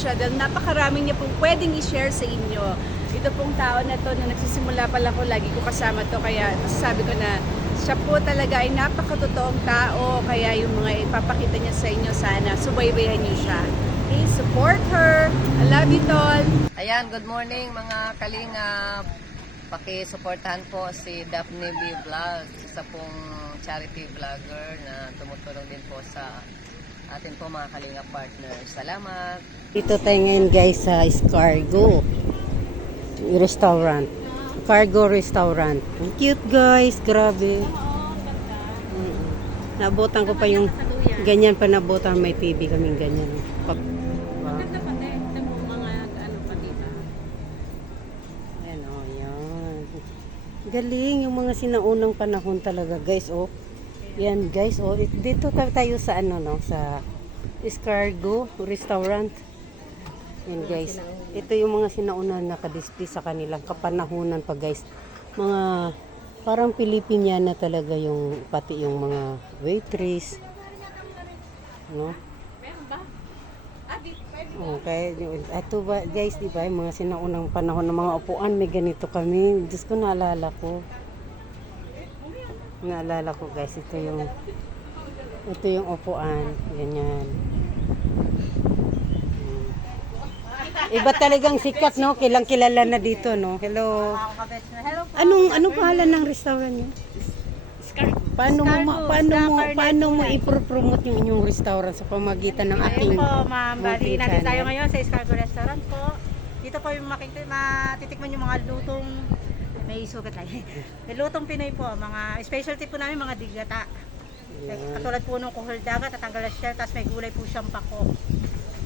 siya dahil napakaraming niya pong pwedeng i-share sa inyo. Ito pong tao na to na nagsisimula pa lang ko, lagi ko kasama to, kaya masasabi ko na siya po talaga ay napakatotoong tao, kaya yung mga ipapakita niya sa inyo, sana subaybayan niyo siya. Okay, support her. I love you, Tol. Ayan, good morning mga kalingap. Paki-supportahan po si Daphne B. Vlog, isa pong charity vlogger na tumutulong din po sa atin po mga kalingap partners. Salamat! Dito tayo ngayon guys sa Escargo Restaurant. Cargo Restaurant. Ang cute guys, grabe. Nabotan ko pa yung ganyan pa nabotan, may TV kaming ganyan. Maganda pa din. Ito mo mga ano pa dito. Ayan o, yan. Galing yung mga sinaunang panahon talaga guys, oh. Yan guys, oh. Dito tayo sa ano no, sa Escargo Restaurant. Yan guys. Ito yung mga sinaunang nakadisplay sa kanilang kapanahunan pa guys. Mga parang Pilipiniana talaga yung pati yung mga waitress. No? Meron ba? Dito pwede. Okay, ito ba guys, di ba, yung mga sinaunang panahon ng mga upuan, may ganito kami. Diyos ko, naalala ko. Naalala ko guys, ito yung upuan, ganyan. Iba talagang sikat, no? Kilang kilala na dito, no? Hello. Anong pangalan ng restaurant niyo? Paano mo i-promote yung inyong restaurant sa pamagitan ng ating Ayun po, ma'am. Bali, munting nandito tayo channel? ngayon sa Escargo Restaurant po. Dito po yung matitikman yung mga lutong, may sugat lang. May lutong Pinoy po, mga specialty po namin, mga digata. Yan. Katulad po nung kuhol dagat, tatanggal na shell, tapos may gulay po siyang pako.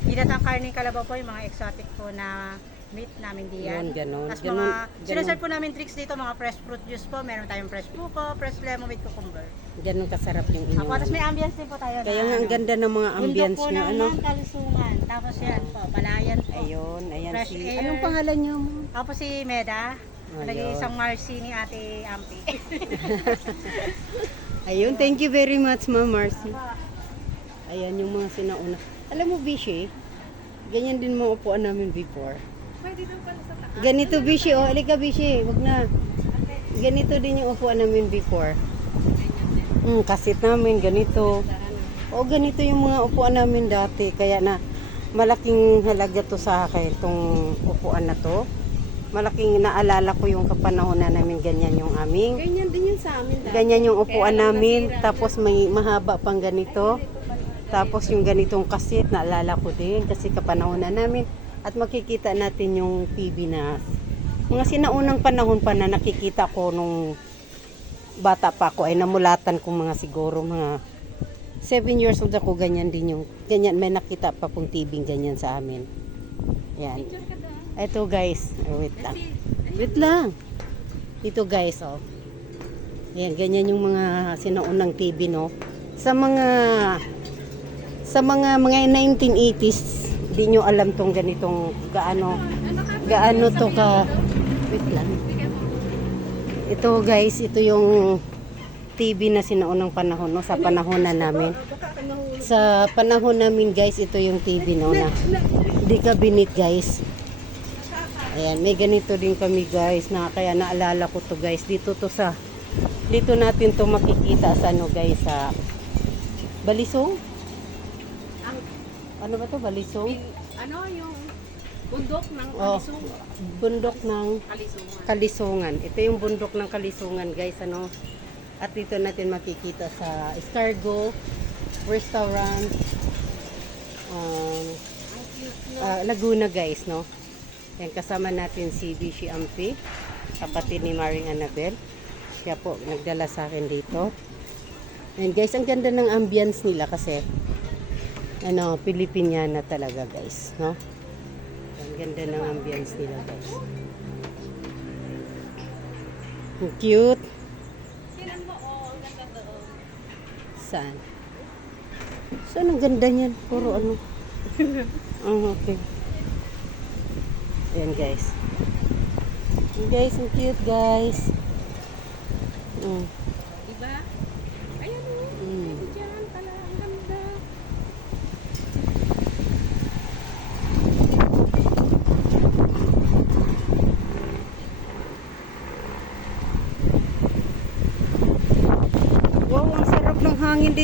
Ginatang karning kalabaw po, yung mga exotic po na meat namin diyan. Yun, ganun. Tapos Ganun, mga, ganun. sinaserve po namin drinks dito, mga fresh fruit juice po. Meron tayong fresh buko, fresh lemon with cucumber. Ganun kasarap yung inyong. Ako, tapos may ambience din po tayo. Kaya na, nga ang ganda ng mga ambience bundok po nyo. ng Ano? Kalusungan. Tapos yan po, palayan po. Ayun, ayan Fresh si... air. Anong pangalan nyo? Tapos si Meda, Ayun. nag-iisang Marcy ni Ate Ampi. Ayun, thank you very much, Ma'am Marcy. Ayan yung mga sinauna. Alam mo, Bishi, ganyan din mga upuan namin before. Pwede doon pala sa taas. Ganito, Bishi, oh. Alika, Bishi, wag na. Ganito din yung upuan namin before. Kasit namin, ganito. O, ganito yung mga upuan namin dati. Kaya na, malaking halaga to sa akin, itong upuan na to. Malaking naalala ko yung kapanahonan namin, ganyan yung aming. Ganyan din yun sa amin. Ganyan yung upuan namin. Tapos may mahaba pang ganito. Tapos yung ganitong kasit, naalala ko din. Kasi kapanahonan namin. At makikita natin yung TV na mga sinaunang panahon pa na nakikita ko nung bata pa ako ay namulatan kong mga siguro mga 7 years old ako, ganyan din yung ganyan, may nakita pa pong TV ganyan sa amin. Yan. Ito guys, wait lang. Ito guys, oh. Yan, ganyan yung mga sinaunang TV, no. Sa mga 1980s, di nyo alam tong ganitong gaano to ka. Wait lang. Ito guys, ito yung TV na sinaunang panahon, no, sa panahon na namin. Sa panahon namin guys, ito yung TV, no, na di cabinet guys. Ayan, may ganito din kami guys, na kaya naalala ko to guys. Dito natin to makikita sa ano guys, sa Balisong. Ano ba to, Balisong? Ano yung bundok ng Oh, Kalisungan. bundok ng Kalisungan. Kalisungan. Ito yung bundok ng Kalisungan guys, ano. At dito natin makikita sa Escargo Restaurant, Laguna guys, no. Yan, kasama natin si Bishi Ampi, kapatid ni Maring Annabel. Siya po nagdala sa akin dito. And guys, ang ganda ng ambience nila kasi ano, Pilipiniana talaga guys, no? Ang ganda ng ambience nila guys. Ang cute. Tinan mo, ang ganda doon. Saan? Saan ang ganda niyan? Puro ano. Okay. Ayan guys. Ayan guys, ang cute guys. Diba? Ayan o. Pwede dyan pala. Ang ganda.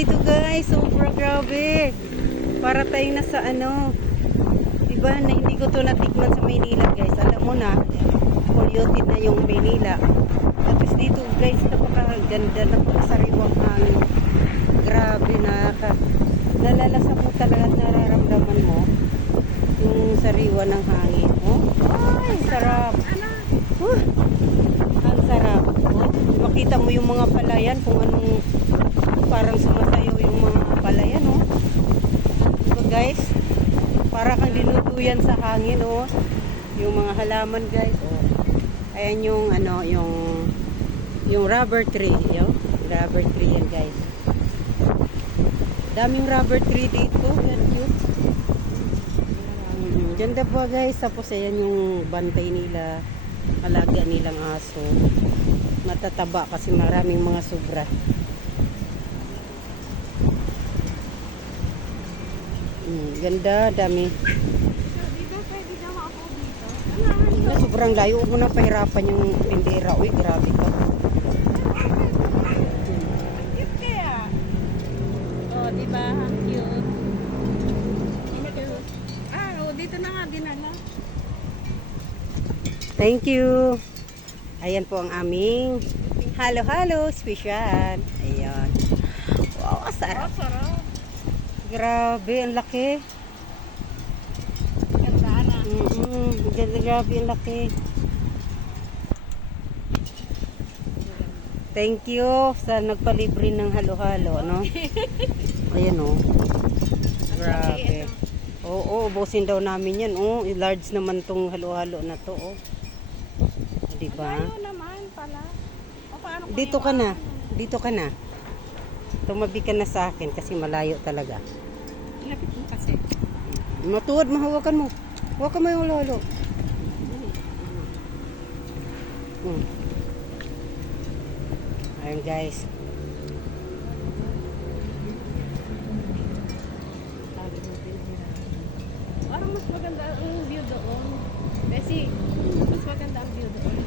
dito guys, sobrang grabe. Para tayong nasa ano, diba na hindi ko to natikman sa Maynila guys. Alam mo na, polluted na yung Maynila. Tapos dito guys, napakaganda, napakasariwang hangin. Grabe, nalalasa mo talaga at nararamdaman mo yung sariwa ng hangin. Oh, ay, sarap. Ang sarap. Oh, makita mo yung mga palayan kung anong parang sumasayaw yung mga palayan, oh. So guys, para kang dinuduyan sa hangin, oh. Yung mga halaman guys, oh. Ayan yung ano, yung rubber tree, yung rubber tree yan guys. Daming rubber tree dito, yan cute. Ganda ba guys, tapos ayan yung bantay nila, alaga nilang aso. Matataba kasi maraming mga sobra. Ganda, dami. Dito, pwede daw ako dito. Na sobrang layo, huwag mo na pahirapan yung tindera. Uy, grabe ka. Cute kaya. Oh, di ba? Ang cute. Dito na nga dinala. Thank you. Ayan po ang aming halo-halo special. Ayan. Wow, sarap. Sarap. Grabe, ang laki. Ganda na. Ganda, grabe, ang laki. Thank you sa nagpalibre ng halo-halo, no? Ayan, oh. Grabe. Oo, ubusin daw namin yan. Oh, large naman tong halo-halo na to, oh. Diba? Ayaw naman pala. O, paano ko Dito yung- ka na. Dito ka na. Tumabi ka na sa akin kasi malayo talaga. Lapit mo kasi. Matuwad, mahawakan mo. Hawakan mo yung lolo. Ayun guys. Parang mas maganda ang view doon. Kasi, mas maganda ang view doon.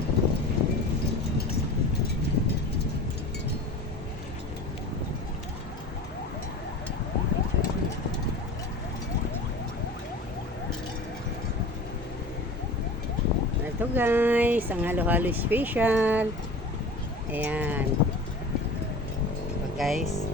Ito guys, ang halo-halo special. Ayan. So guys,